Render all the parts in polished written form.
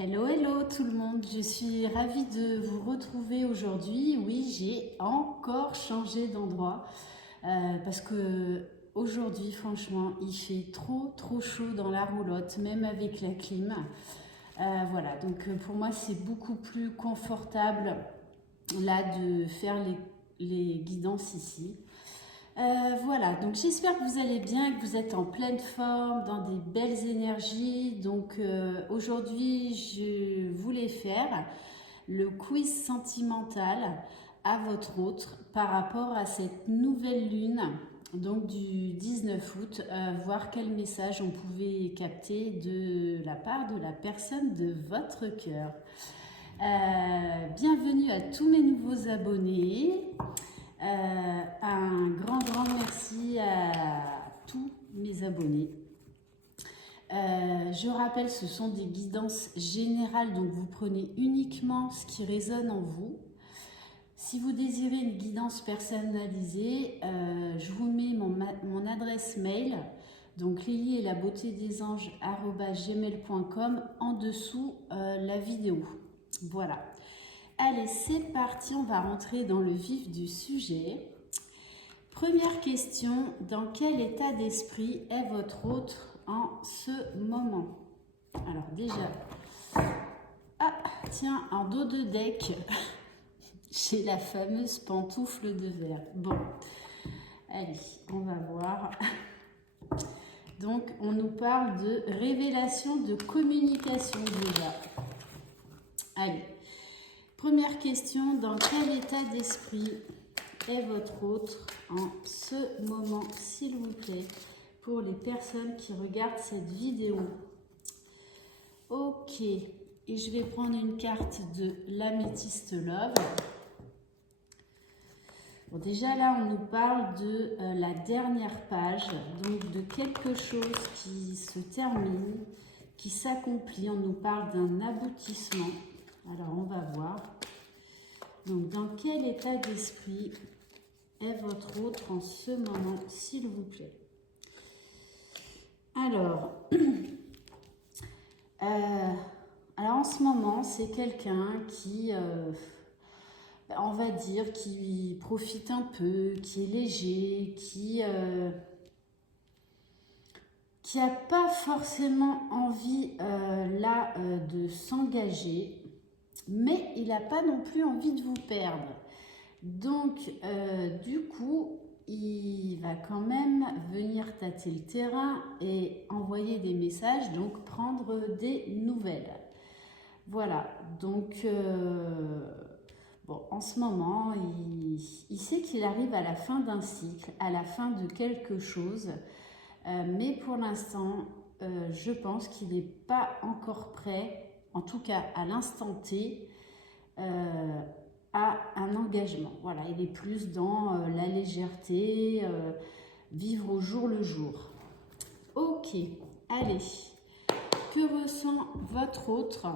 Hello, hello tout le monde, je suis ravie de vous retrouver aujourd'hui. Oui, j'ai encore changé d'endroit parce que aujourd'hui, franchement, il fait trop chaud dans la roulotte, même avec la clim. Voilà, donc pour moi, c'est beaucoup plus confortable là de faire les guidances ici. Voilà, donc j'espère que vous allez bien, que vous êtes en pleine forme, dans des belles énergies. Donc aujourd'hui, je voulais faire le quiz sentimental à votre autre par rapport à cette nouvelle lune, donc du 19 août, voir quel message on pouvait capter de la part de la personne de votre cœur. Bienvenue à tous mes nouveaux abonnés. Un grand merci à tous mes abonnés. Je rappelle, ce sont des guidances générales, donc vous prenez uniquement ce qui résonne en vous. Si vous désirez une guidance personnalisée, je vous mets mon adresse mail, donc Lily et la beauté des anges @gmail.com en dessous la vidéo. Voilà. Allez, c'est parti, on va rentrer dans le vif du sujet. Première question, dans quel état d'esprit est votre autre en ce moment? Alors déjà, tiens, en dos de deck, j'ai la fameuse pantoufle de verre. Bon, allez, on va voir. Donc, on nous parle de révélation de communication déjà. Allez. Première question, dans quel état d'esprit est votre autre en ce moment, s'il vous plaît, pour les personnes qui regardent cette vidéo? Ok, et je vais prendre une carte de l'améthyste love. Bon, déjà là, on nous parle de la dernière page, donc de quelque chose qui se termine, qui s'accomplit. On nous parle d'un aboutissement. Alors, on va voir. Donc, dans quel état d'esprit est votre autre en ce moment, s'il vous plaît? Alors, en ce moment, c'est quelqu'un qui, on va dire, qui profite un peu, qui est léger, qui n'a pas forcément envie là de s'engager, mais il n'a pas non plus envie de vous perdre. Donc, du coup, il va quand même venir tâter le terrain et envoyer des messages, donc prendre des nouvelles. Voilà, donc, bon, en ce moment, il sait qu'il arrive à la fin d'un cycle, à la fin de quelque chose, mais pour l'instant, je pense qu'il n'est pas encore prêt, en tout cas à l'instant T, à un engagement. Voilà, il est plus dans la légèreté, vivre au jour le jour. Ok, allez. Que ressent votre autre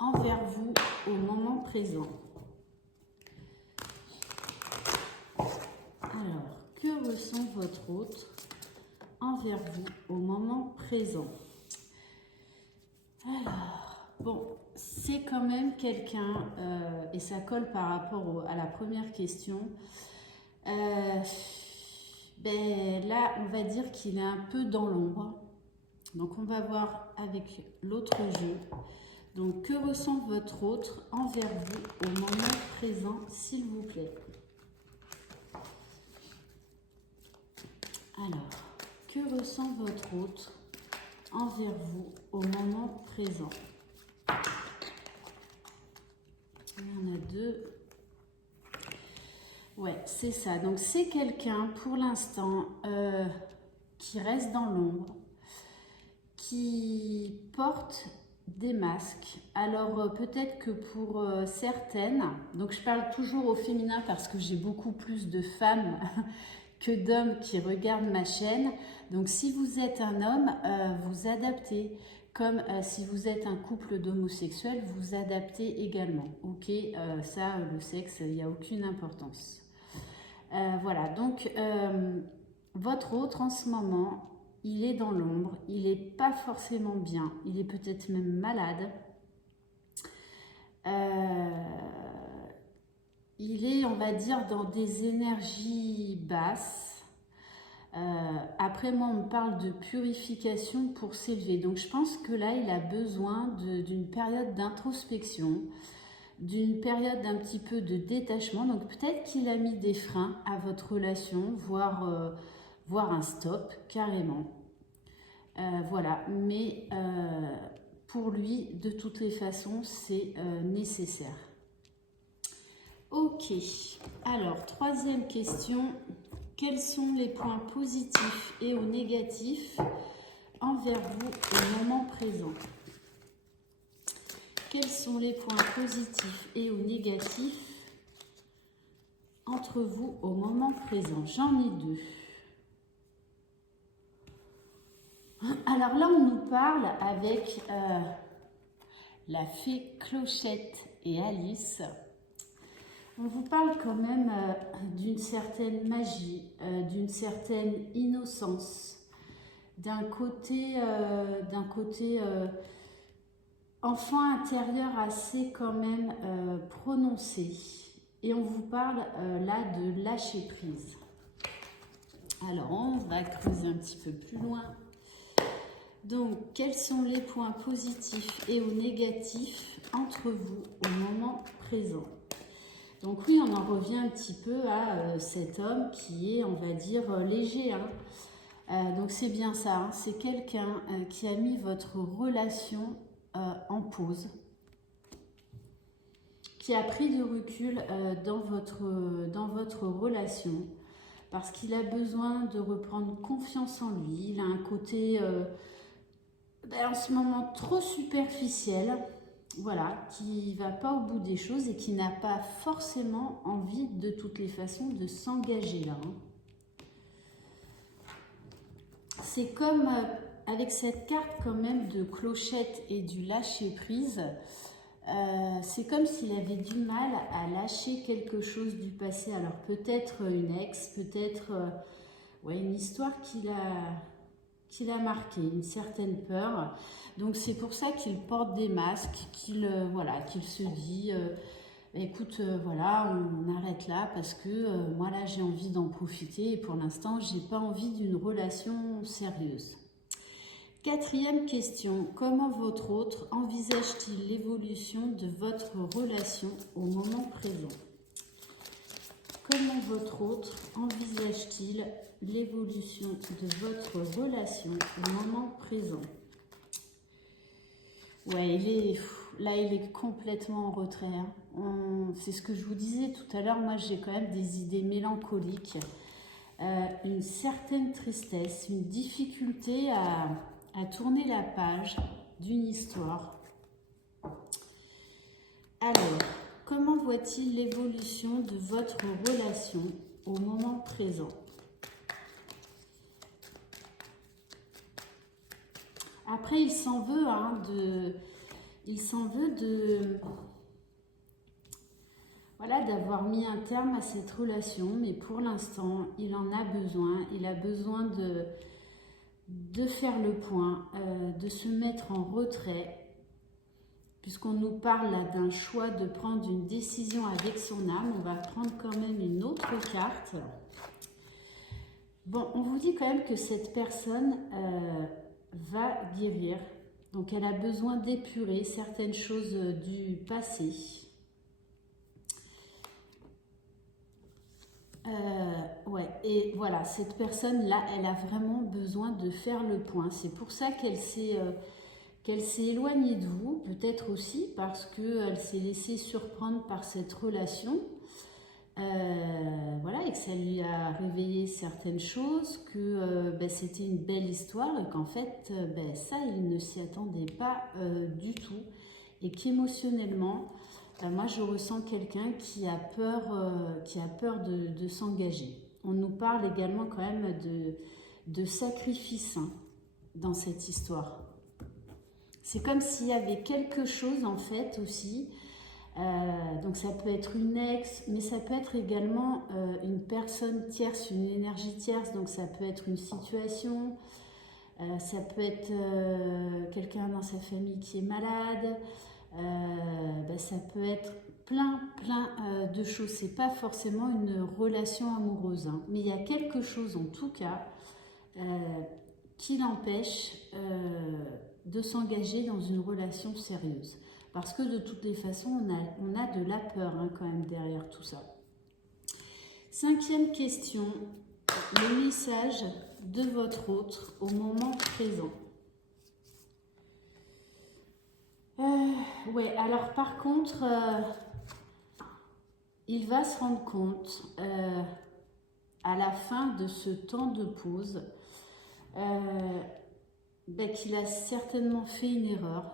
envers vous au moment présent? Alors, que ressent votre autre envers vous au moment présent? Alors, bon, c'est quand même quelqu'un, et ça colle par rapport à la première question, là, on va dire qu'il est un peu dans l'ombre. Donc, on va voir avec l'autre jeu. Donc, que ressent votre autre envers vous au moment présent, s'il vous plaît? Alors, que ressent votre autre envers vous au moment présent? Il y en a deux. Ouais, c'est ça. Donc, c'est quelqu'un, pour l'instant, qui reste dans l'ombre, qui porte des masques. Alors, peut-être que pour certaines, donc je parle toujours au féminin parce que j'ai beaucoup plus de femmes que d'hommes qui regardent ma chaîne. Donc, si vous êtes un homme, vous adaptez. Comme si vous êtes un couple d'homosexuels, vous adaptez également. Ok, ça, le sexe, il n'y a aucune importance. Voilà, donc votre autre en ce moment, il est dans l'ombre, il n'est pas forcément bien, il est peut-être même malade. Il est, on va dire, dans des énergies basses. Après, moi, on me parle de purification pour s'élever. Donc, je pense que là, il a besoin d'une période d'introspection, d'une période un petit peu de détachement. Donc, peut-être qu'il a mis des freins à votre relation, voire un stop, carrément. Voilà, mais pour lui, de toutes les façons, c'est nécessaire. Ok, alors, troisième question. Quels sont les points positifs et ou négatifs envers vous au moment présent? Quels sont les points positifs et ou négatifs entre vous au moment présent? J'en ai deux. Alors là, on nous parle avec la fée Clochette et Alice. On vous parle quand même d'une certaine magie, d'une certaine innocence, d'un côté enfant intérieur assez quand même prononcé. Et on vous parle là de lâcher prise. Alors, on va creuser un petit peu plus loin. Donc, quels sont les points positifs et ou négatifs entre vous au moment présent? Donc oui, on en revient un petit peu à cet homme qui est, on va dire, léger. Donc c'est bien ça, hein, c'est quelqu'un qui a mis votre relation en pause, qui a pris du recul dans votre relation, parce qu'il a besoin de reprendre confiance en lui. Il a un côté, en ce moment, trop superficiel. Voilà, qui ne va pas au bout des choses et qui n'a pas forcément envie de toutes les façons de s'engager là. C'est comme avec cette carte quand même de clochette et du lâcher prise, c'est comme s'il avait du mal à lâcher quelque chose du passé. Alors peut-être une ex, peut-être une histoire qu'il a marqué, une certaine peur. Donc c'est pour ça qu'il porte des masques, qu'il se dit écoute, voilà, on arrête là parce que moi là j'ai envie d'en profiter et pour l'instant j'ai pas envie d'une relation sérieuse. Quatrième question, comment votre autre envisage-t-il l'évolution de votre relation au moment présent? Comment votre autre envisage-t-il l'évolution de votre relation au moment présent? Ouais, il est complètement en retrait. C'est ce que je vous disais tout à l'heure. Moi, j'ai quand même des idées mélancoliques, une certaine tristesse, une difficulté à tourner la page d'une histoire. Alors, comment voit-il l'évolution de votre relation au moment présent? Après, il s'en veut, d'avoir mis un terme à cette relation, mais pour l'instant, il en a besoin. Il a besoin de faire le point, de se mettre en retrait, puisqu'on nous parle là d'un choix de prendre une décision avec son âme. On va prendre quand même une autre carte. Bon, on vous dit quand même que cette personne va guérir. Donc elle a besoin d'épurer certaines choses du passé. Et voilà, cette personne-là, elle a vraiment besoin de faire le point. C'est pour ça qu'elle s'est éloignée de vous, peut-être aussi parce qu'elle s'est laissée surprendre par cette relation. Et que ça lui a réveillé certaines choses, que c'était une belle histoire et qu'en fait, ça, il ne s'y attendait pas du tout. Et qu'émotionnellement, moi, je ressens quelqu'un qui a peur de s'engager. On nous parle également quand même de sacrifice dans cette histoire. C'est comme s'il y avait quelque chose en fait aussi. Donc ça peut être une ex, mais ça peut être également une personne tierce, une énergie tierce. Donc ça peut être une situation, Ça peut être quelqu'un dans sa famille qui est malade. Ça peut être plein de choses. C'est pas forcément une relation amoureuse, hein. Mais il y a quelque chose en tout cas qui l'empêche de s'engager dans une relation sérieuse. Parce que de toutes les façons, on a de la peur, hein, quand même derrière tout ça. 5e question, le message de votre autre au moment présent. Ouais, alors par contre, il va se rendre compte à la fin de ce temps de pause qu'il a certainement fait une erreur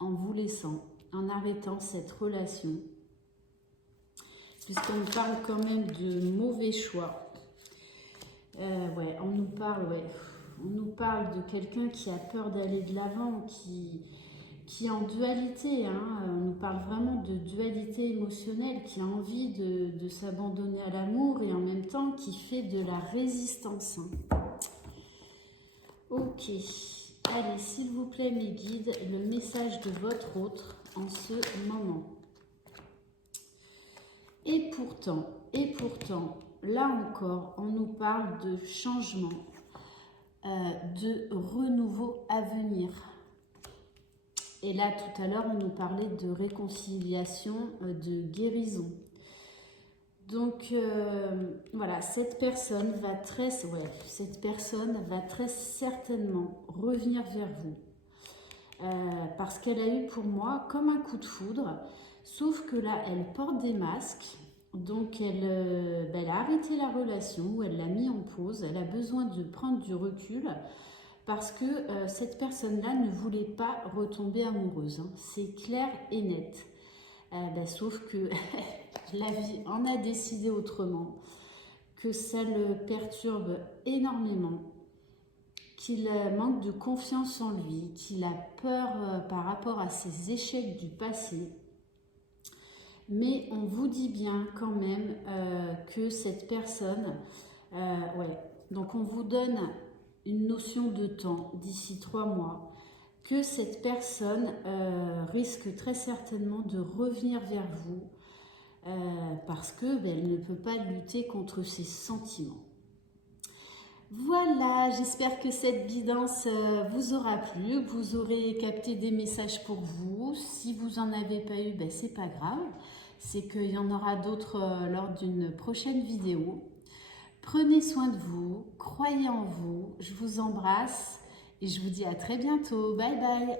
en vous laissant, en arrêtant cette relation, puisqu'on parle quand même de mauvais choix. On nous parle de quelqu'un qui a peur d'aller de l'avant, qui est en dualité, hein. On nous parle vraiment de dualité émotionnelle, qui a envie de s'abandonner à l'amour et en même temps qui fait de la résistance, hein. Ok, allez, s'il vous plaît mes guides, le message de votre autre en ce moment. Et pourtant, là encore, on nous parle de changement, de renouveau à venir. Et là, tout à l'heure, on nous parlait de réconciliation, de guérison. Donc, voilà, cette personne va très certainement revenir vers vous. Parce qu'elle a eu pour moi comme un coup de foudre, sauf que là, elle porte des masques. Donc, elle a arrêté la relation, ou elle l'a mis en pause. Elle a besoin de prendre du recul parce que cette personne-là ne voulait pas retomber amoureuse, hein. C'est clair et net. Sauf que la vie en a décidé autrement, que ça le perturbe énormément, qu'il manque de confiance en lui, qu'il a peur par rapport à ses échecs du passé. Mais on vous dit bien quand même que cette personne, donc on vous donne une notion de temps d'ici 3 mois, que cette personne risque très certainement de revenir vers vous parce qu'elle ne peut pas lutter contre ses sentiments. Voilà, j'espère que cette guidance vous aura plu, que vous aurez capté des messages pour vous. Si vous n'en avez pas eu, c'est pas grave, c'est qu'il y en aura d'autres lors d'une prochaine vidéo. Prenez soin de vous, croyez en vous, je vous embrasse et je vous dis à très bientôt. Bye bye.